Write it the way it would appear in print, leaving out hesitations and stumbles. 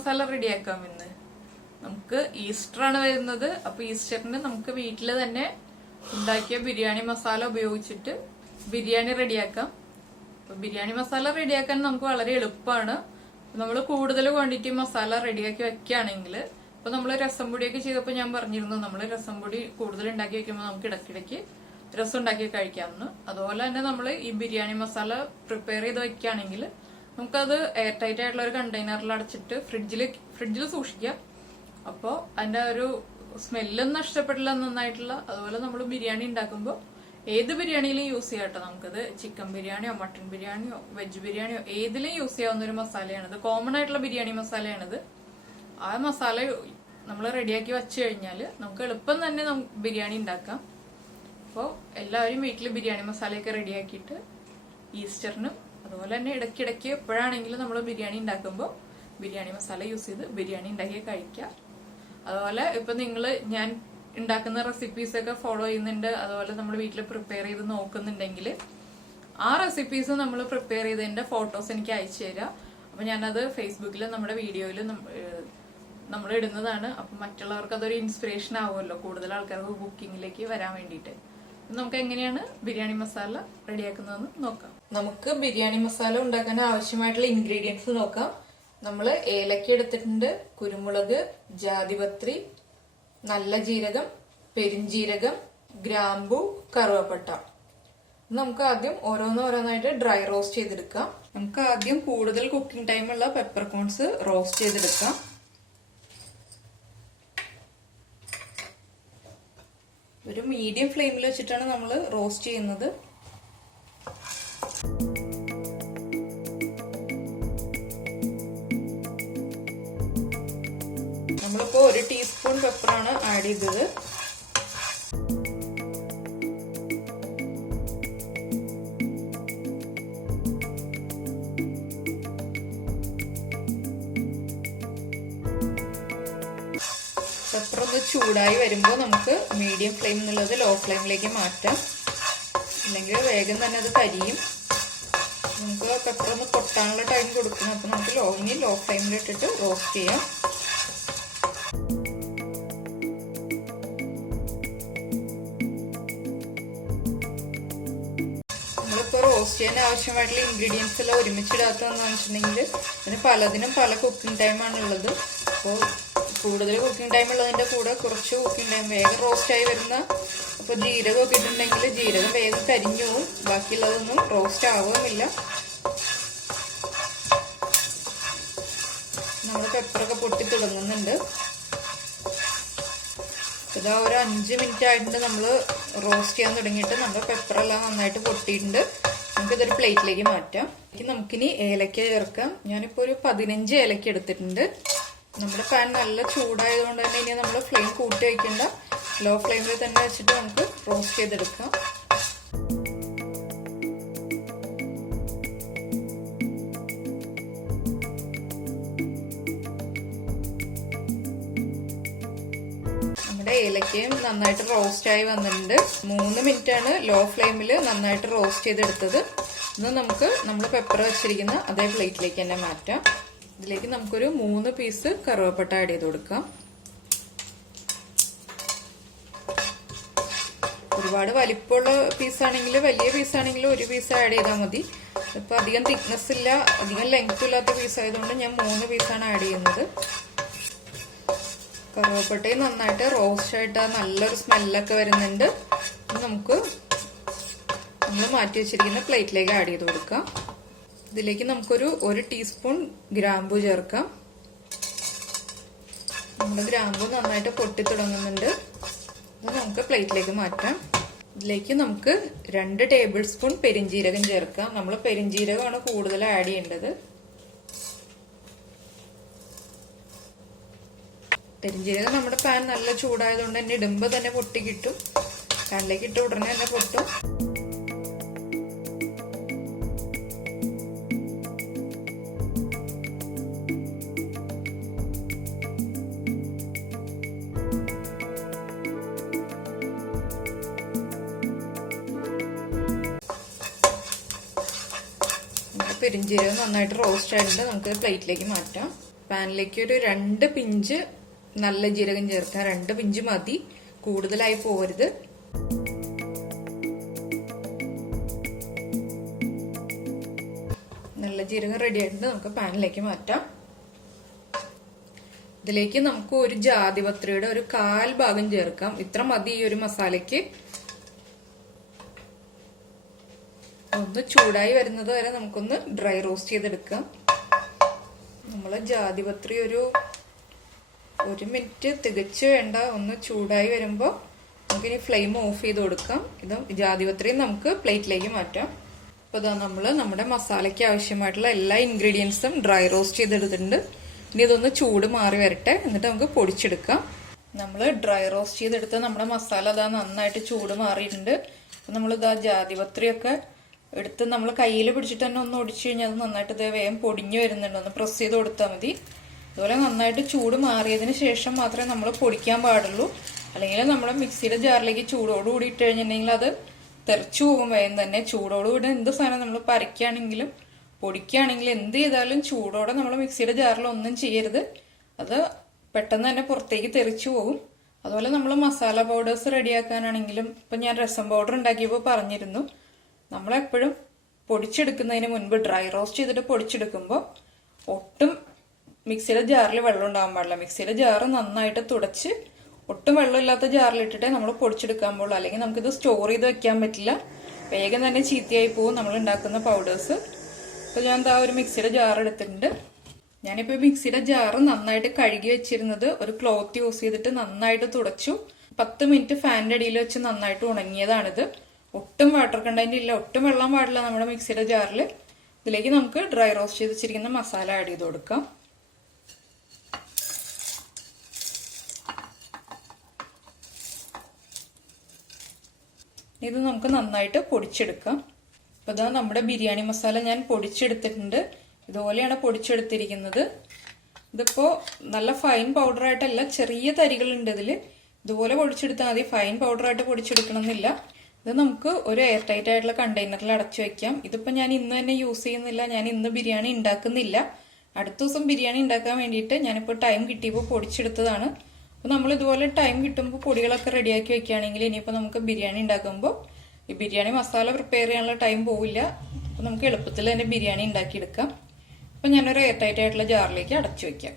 മസാല റെഡിയാക്കാം ഇന്ന്. നമുക്ക് ഈസ്റ്റർ ആണ് വരുന്നത്. അപ്പൊ ഈസ്റ്ററിന് നമുക്ക് വീട്ടിൽ തന്നെ ഉണ്ടാക്കിയ ബിരിയാണി മസാല ഉപയോഗിച്ചിട്ട് ബിരിയാണി റെഡിയാക്കാം. അപ്പൊ ബിരിയാണി മസാല റെഡിയാക്കാൻ നമുക്ക് വളരെ എളുപ്പമാണ്. നമ്മൾ കൂടുതൽ ക്വാണ്ടിറ്റി മസാല റെഡിയാക്കി വെക്കുകയാണെങ്കിൽ, ഇപ്പൊ നമ്മൾ രസം പൊടിയൊക്കെ ചെയ്തപ്പോൾ ഞാൻ പറഞ്ഞിരുന്നു, നമ്മൾ രസം പൊടി കൂടുതൽ ഉണ്ടാക്കി വെക്കുമ്പോൾ നമുക്ക് ഇടയ്ക്കിടയ്ക്ക് രസം ഉണ്ടാക്കി കഴിക്കാമെന്ന്. അതുപോലെ തന്നെ നമ്മൾ ഈ ബിരിയാണി മസാല പ്രിപ്പയർ ചെയ്ത് വെക്കുകയാണെങ്കിൽ നമുക്കത് എയർ ടൈറ്റ് ആയിട്ടുള്ള ഒരു കണ്ടെയ്നറിൽ അടച്ചിട്ട് ഫ്രിഡ്ജിൽ സൂക്ഷിക്കാം. അപ്പോൾ അതിന്റെ ഒരു സ്മെല്ലൊന്നും നഷ്ടപ്പെടില്ല, നന്നായിട്ടുള്ള. അതുപോലെ നമ്മൾ ബിരിയാണി ഉണ്ടാക്കുമ്പോൾ ഏത് ബിരിയാണിയിലും യൂസ് ചെയ്യാം കേട്ടോ. നമുക്കത് ചിക്കൻ ബിരിയാണിയോ മട്ടൺ ബിരിയാണിയോ വെജ് ബിരിയാണിയോ ഏതിലും യൂസ് ചെയ്യാവുന്ന ഒരു മസാലയാണിത്. കോമൺ ആയിട്ടുള്ള ബിരിയാണി മസാലയാണിത്. ആ മസാല നമ്മൾ റെഡിയാക്കി വെച്ച് കഴിഞ്ഞാൽ നമുക്ക് എളുപ്പം തന്നെ ബിരിയാണി ഉണ്ടാക്കാം. അപ്പോൾ എല്ലാവരും വീട്ടിൽ ബിരിയാണി മസാലയൊക്കെ റെഡിയാക്കിയിട്ട് ഈസ്റ്ററിനും അതുപോലെ തന്നെ ഇടയ്ക്കിടയ്ക്ക് എപ്പോഴാണെങ്കിലും നമ്മൾ ബിരിയാണി ഉണ്ടാക്കുമ്പോൾ ബിരിയാണി മസാല യൂസ് ചെയ്ത് ബിരിയാണി ഉണ്ടാക്കി കഴിക്കാം. അതുപോലെ ഇപ്പൊ ഞാൻ ഉണ്ടാക്കുന്ന റെസിപ്പീസ് ഒക്കെ ഫോളോ ചെയ്യുന്നുണ്ട്, അതുപോലെ നമ്മൾ വീട്ടിൽ പ്രിപ്പയർ ചെയ്ത് നോക്കുന്നുണ്ടെങ്കിൽ ആ റെസിപ്പീസ് നമ്മൾ പ്രിപ്പയർ ചെയ്തതിന്റെ ഫോട്ടോസ് എനിക്ക് അയച്ചു തരാം. അപ്പൊ ഞാനത് ഫേസ്ബുക്കിൽ നമ്മുടെ വീഡിയോയിൽ നമ്മൾ ഇടുന്നതാണ്. അപ്പൊ മറ്റുള്ളവർക്ക് അതൊരു ഇൻസ്പിറേഷൻ ആവുമല്ലോ, കൂടുതൽ ആൾക്കാർക്ക് കുക്കിങ്ങിലേക്ക് വരാൻ വേണ്ടിയിട്ട്. നമുക്ക് എങ്ങനെയാണ് ബിരിയാണി മസാല റെഡിയാക്കുന്നതെന്ന് നോക്കാം. നമുക്ക് ബിരിയാണി മസാല ഉണ്ടാക്കാൻ ആവശ്യമായിട്ടുള്ള ഇൻഗ്രീഡിയൻസ് നോക്കാം. നമ്മൾ ഏലക്ക എടുത്തിട്ടുണ്ട്, കുരുമുളക്, ജാതിപത്രി, നല്ല ജീരകം, പെരിഞ്ജീരകം, ഗ്രാമ്പു, കറുവപ്പട്ട. നമുക്ക് ആദ്യം ഓരോന്നായിട്ട് ഡ്രൈ റോസ്റ്റ് ചെയ്തെടുക്കാം. നമുക്ക് ആദ്യം കൂടുതൽ കുക്കിംഗ് ടൈമുള്ള പെപ്പർകോൺസ് റോസ്റ്റ് ചെയ്തെടുക്കാം. ഒരു മീഡിയം ഫ്ലെയിമിൽ വെച്ചിട്ടാണ് നമ്മൾ റോസ്റ്റ് ചെയ്യുന്നത്. നമ്മളിപ്പോ 1 ടീസ്പൂൺ പെപ്പറാണ് ആഡ് ചെയ്തത്. പെപ്പർ ഒന്ന് ചൂടായി വരുമ്പോൾ നമുക്ക് മീഡിയം ഫ്ലെയിം എന്നുള്ളത് ലോ ഫ്ലെയിമിലേക്ക് മാറ്റാം, അല്ലെങ്കിൽ വേഗം തന്നെ അത് കരിയും. നമുക്ക് പെപ്പർ ഒന്ന് പൊട്ടാനുള്ള ടൈം കൊടുക്കണം. അപ്പൊ നമുക്ക് ലോ ഫ്ലെയിമിൽ ഇട്ടിട്ട് റോസ്റ്റ് ചെയ്യാം. നമ്മളിപ്പോൾ റോസ്റ്റ് ചെയ്യാൻ ആവശ്യമായിട്ടുള്ള ഇൻഗ്രീഡിയൻസ് എല്ലാം ഒരുമിച്ചിടാത്തതെന്ന് വെച്ചിട്ടുണ്ടെങ്കിൽ ഇതിന് പലതിനും പല കുക്കിംഗ് ടൈമാണ് ഉള്ളത്. അപ്പോൾ കൂടുതൽ കുക്കിംഗ് ടൈം ഉള്ളതിന്റെ കൂടെ കുറച്ച് കുക്കിംഗ് ടൈം വേഗം റോസ്റ്റ് ആയി വരുന്ന, അപ്പോൾ ജീരകമൊക്കെ ഇട്ടിട്ടുണ്ടെങ്കിൽ ജീരകം വേഗം കരിഞ്ഞു പോവും, ബാക്കിയുള്ളതൊന്നും റോസ്റ്റ് ആവുകയുമില്ല. നമ്മൾ പെപ്പറൊക്കെ പൊട്ടി തുടങ്ങുന്നുണ്ട്. ഇതാ ഒരു 5 മിനിറ്റ് ആയിട്ടുണ്ട് നമ്മൾ റോസ്റ്റ് ചെയ്യാൻ തുടങ്ങിയിട്ട്. നമ്മുടെ പെപ്പറെല്ലാം നന്നായിട്ട് പൊട്ടിയിട്ടുണ്ട്. നമുക്കിതൊരു പ്ലേറ്റിലേക്ക് മാറ്റാം. നമുക്കിനി ഏലക്ക ചേർക്കാം. ഞാനിപ്പോൾ ഒരു 15 ഏലക്ക എടുത്തിട്ടുണ്ട്. നമ്മുടെ പാൻ നല്ല ചൂടായതുകൊണ്ട് തന്നെ ഇനി നമ്മൾ ഫ്ലെയിം കൂട്ടി വയ്ക്കേണ്ട, ലോ ഫ്ലെയിമിൽ തന്നെ വെച്ചിട്ട് നമുക്ക് റോസ്റ്റ് ചെയ്തെടുക്കാം. നമ്മുടെ ഏലക്കയും നന്നായിട്ട് റോസ്റ്റ് ആയി വന്നിട്ടുണ്ട്. 3 മിനിറ്റ് ആണ് ലോ ഫ്ലെയിമിൽ നന്നായിട്ട് റോസ്റ്റ് ചെയ്തെടുത്തത്. ഇന്ന് നമുക്ക് നമ്മൾ പെപ്പർ വെച്ചിരിക്കുന്ന അതേ പ്ലേറ്റിലേക്ക് തന്നെ മാറ്റാം. ഇതിലേക്ക് നമുക്കൊരു 3 പീസ് കറുവപ്പട്ട ആഡ് ചെയ്ത് കൊടുക്കാം. ഒരുപാട് വലിപ്പമുള്ള പീസാണെങ്കിൽ, വലിയ പീസാണെങ്കിൽ 1 പീസ് ആഡ് ചെയ്താൽ മതി. ഇപ്പൊ അധികം തിക്നെസ് ഇല്ല, അധികം ലെങ്ത് ഇല്ലാത്ത പീസ് ആയതുകൊണ്ട് ഞാൻ 3 പീസാണ് ആഡ് ചെയ്യുന്നത്. കറുവപ്പട്ടയും നന്നായിട്ട് റോസ്റ്റ് ആയിട്ട് നല്ലൊരു സ്മെല്ലൊക്കെ വരുന്നുണ്ട്. നമുക്ക് നമ്മൾ മാറ്റി വെച്ചിരിക്കുന്ന പ്ലേറ്റിലേക്ക് ആഡ് ചെയ്ത് കൊടുക്കാം. ഇതിലേക്ക് നമുക്കൊരു 1 ടീസ്പൂൺ ഗ്രാമ്പു ചേർക്കാം. നമ്മുടെ ഗ്രാമ്പു നന്നായിട്ട് പൊട്ടി തുടങ്ങുന്നുണ്ട്. ഇത് നമുക്ക് പ്ലേറ്റിലേക്ക് മാറ്റാം. ഇതിലേക്ക് നമുക്ക് 2 ടേബിൾ സ്പൂൺ പെരിഞ്ജീരകം ചേർക്കാം. നമ്മൾ പെരിഞ്ജീരകമാണ് കൂടുതൽ ആഡ് ചെയ്യേണ്ടത്. പെരിഞ്ജീരകം നമ്മുടെ പാൻ നല്ല ചൂടായതുകൊണ്ട് തന്നെ ഇടുമ്പോൾ തന്നെ പൊട്ടി കിട്ടും. പാനിലേക്ക് ഇട്ട ഉടനെ തന്നെ പൊട്ടും. പെരിഞ്ജീരകം നന്നായിട്ട് റോസ്റ്റ് ആയിട്ടുണ്ട്. നമുക്ക് പ്ലേറ്റിലേക്ക് മാറ്റാം. പാനിലേക്ക് ഒരു 2 പിഞ്ച് നല്ല ജീരകം ചേർക്കാം. 2 പിഞ്ച് മതി, കൂടുതലായി പോകരുത്. നല്ല ജീരകം റെഡി ആയിട്ട് നമുക്ക് പാനിലേക്ക് മാറ്റാം. ഇതിലേക്ക് നമുക്ക് ഒരു ജാതിപത്രിയുടെ ഒരു 1/4 ഭാഗം ചേർക്കാം. ഇത്ര മതി ഈ ഒരു മസാലയ്ക്ക്. ഒന്ന് ചൂടായി വരുന്നത് വരെ നമുക്കൊന്ന് ഡ്രൈ റോസ്റ്റ് ചെയ്തെടുക്കാം. നമ്മൾ ജാതിപത്രി ഒരു 1 മിനിറ്റ് തികച്ചു വേണ്ട, ഒന്ന് ചൂടായി വരുമ്പോൾ നമുക്കിനി ഫ്ലെയിം ഓഫ് ചെയ്ത് കൊടുക്കാം. ഇത് ജാതിപത്രിയും നമുക്ക് പ്ലേറ്റിലേക്ക് മാറ്റാം. അപ്പോൾ ഇതാ നമ്മൾ നമ്മുടെ മസാലയ്ക്ക് ആവശ്യമായിട്ടുള്ള എല്ലാ ഇൻഗ്രീഡിയൻസും ഡ്രൈ റോസ്റ്റ് ചെയ്തെടുത്തിട്ടുണ്ട്. ഇനി ഇതൊന്ന് ചൂട് മാറി വരട്ടെ, എന്നിട്ട് നമുക്ക് പൊടിച്ചെടുക്കാം. നമ്മൾ ഡ്രൈ റോസ്റ്റ് ചെയ്തെടുത്ത നമ്മുടെ മസാല ഇതാ നന്നായിട്ട് ചൂട് മാറിയിട്ടുണ്ട്. നമ്മൾ ഇതാ ജാതിപത്രിയൊക്കെ എടുത്ത് നമ്മൾ കയ്യിൽ പിടിച്ചിട്ട് തന്നെ ഒന്ന് ഒടിച്ചു കഴിഞ്ഞാൽ അത് നന്നായിട്ട് ഇത് വേഗം പൊടിഞ്ഞു വരുന്നുണ്ട്. ഒന്ന് പ്രസ് ചെയ്ത് കൊടുത്താൽ മതി. അതുപോലെ നന്നായിട്ട് ചൂട് മാറിയതിന് ശേഷം മാത്രമേ നമ്മൾ പൊടിക്കാൻ പാടുള്ളൂ. അല്ലെങ്കിൽ നമ്മുടെ മിക്സിയുടെ ജാറിലേക്ക് ചൂടോടുകൂടി ഇട്ട് കഴിഞ്ഞിട്ടുണ്ടെങ്കിൽ അത് തെറിച്ചു പോകും വേഗം തന്നെ. ചൂടോടുകൂടി എന്ത് സാധനം നമ്മൾ പരക്കുകയാണെങ്കിലും പൊടിക്കുകയാണെങ്കിലും എന്ത് ചെയ്താലും ചൂടോടെ നമ്മൾ മിക്സിയുടെ ജാറിൽ ഒന്നും ചെയ്യരുത്. അത് പെട്ടെന്ന് തന്നെ പുറത്തേക്ക് തെറിച്ചു പോകും. അതുപോലെ നമ്മൾ മസാല പൗഡേഴ്സ് റെഡിയാക്കാനാണെങ്കിലും ഇപ്പം ഞാൻ രസം പൗഡർ ഉണ്ടാക്കിയപ്പോൾ പറഞ്ഞിരുന്നു, നമ്മളെപ്പോഴും പൊടിച്ചെടുക്കുന്നതിന് മുൻപ് ഡ്രൈ റോസ്റ്റ് ചെയ്തിട്ട് പൊടിച്ചെടുക്കുമ്പോൾ ഒട്ടും മിക്സിയുടെ ജാറിൽ വെള്ളം ഉണ്ടാകാൻ പാടില്ല. മിക്സിയുടെ ജാറ് നന്നായിട്ട് തുടച്ച് ഒട്ടും വെള്ളമില്ലാത്ത ജാറിലിട്ടിട്ടേ നമ്മൾ പൊടിച്ചെടുക്കാൻ പാടുള്ളൂ. അല്ലെങ്കിൽ നമുക്കിത് സ്റ്റോർ ചെയ്ത് വെക്കാൻ പറ്റില്ല, വേഗം തന്നെ ചീത്തയായി പോകും നമ്മൾ ഉണ്ടാക്കുന്ന പൗഡേഴ്സ്. അപ്പോൾ ഞാൻ എന്താ ഒരു മിക്സിയുടെ ജാർ എടുത്തിട്ടുണ്ട്. ഞാനിപ്പോൾ മിക്സിയുടെ ജാറ് നന്നായിട്ട് കഴുകി വെച്ചിരുന്നത് ഒരു ക്ലോത്ത് യൂസ് ചെയ്തിട്ട് നന്നായിട്ട് തുടച്ചു. 10 മിനിറ്റ് ഫാനിന്റെ അടിയിൽ വെച്ച് നന്നായിട്ട് ഉണങ്ങിയതാണിത്. ഒട്ടും വാട്ടർ കണ്ടന്റ് ഇല്ല, ഒട്ടും വെള്ളം പാടില്ല നമ്മുടെ മിക്സിയുടെ ജാറിൽ. ഇതിലേക്ക് നമുക്ക് ഡ്രൈ റോസ്റ്റ് ചെയ്ത് വെച്ചിരിക്കുന്ന മസാല ആഡ് ചെയ്ത് കൊടുക്കാം. ഇത് നമുക്ക് നന്നായിട്ട് പൊടിച്ചെടുക്കാം. അപ്പോൾ ഇതാ നമ്മുടെ ബിരിയാണി മസാല ഞാൻ പൊടിച്ചെടുത്തിട്ടുണ്ട്. ഇതുപോലെയാണ് പൊടിച്ചെടുത്തിരിക്കുന്നത്. ഇതിപ്പോൾ നല്ല ഫൈൻ പൗഡറായിട്ടല്ല, ചെറിയ തരികളുണ്ട് ഇതിൽ. ഇതുപോലെ പൊടിച്ചെടുത്താൽ മതി, ഫൈൻ പൗഡറായിട്ട് പൊടിച്ചെടുക്കണം എന്നില്ല. ഇത് നമുക്ക് ഒരു എയർ ടൈറ്റ് ആയിട്ടുള്ള കണ്ടെയ്നറിൽ അടച്ചു വെക്കാം. ഇതിപ്പോൾ ഞാൻ ഇന്ന് തന്നെ യൂസ് ചെയ്യുന്നില്ല, ഞാൻ ഇന്ന് ബിരിയാണി ഉണ്ടാക്കുന്നില്ല. അടുത്ത ദിവസം ബിരിയാണി ഉണ്ടാക്കാൻ വേണ്ടിയിട്ട് ഞാനിപ്പോൾ ടൈം കിട്ടിയപ്പോൾ പൊടിച്ചെടുത്തതാണ്. അപ്പോൾ നമ്മൾ ഇതുപോലെ ടൈം കിട്ടുമ്പോൾ പൊടികളൊക്കെ റെഡിയാക്കി വെക്കുകയാണെങ്കിൽ ഇനിയിപ്പോൾ നമുക്ക് ബിരിയാണി ഉണ്ടാക്കുമ്പോൾ ഈ ബിരിയാണി മസാല പ്രിപ്പയർ ചെയ്യാനുള്ള ടൈം പോവില്ല. അപ്പോൾ നമുക്ക് എളുപ്പത്തിൽ തന്നെ ബിരിയാണി ഉണ്ടാക്കിയെടുക്കാം. അപ്പോൾ ഞാനൊരു എയർ ടൈറ്റ് ആയിട്ടുള്ള ജാറിലേക്ക് അടച്ചു വെക്കാം.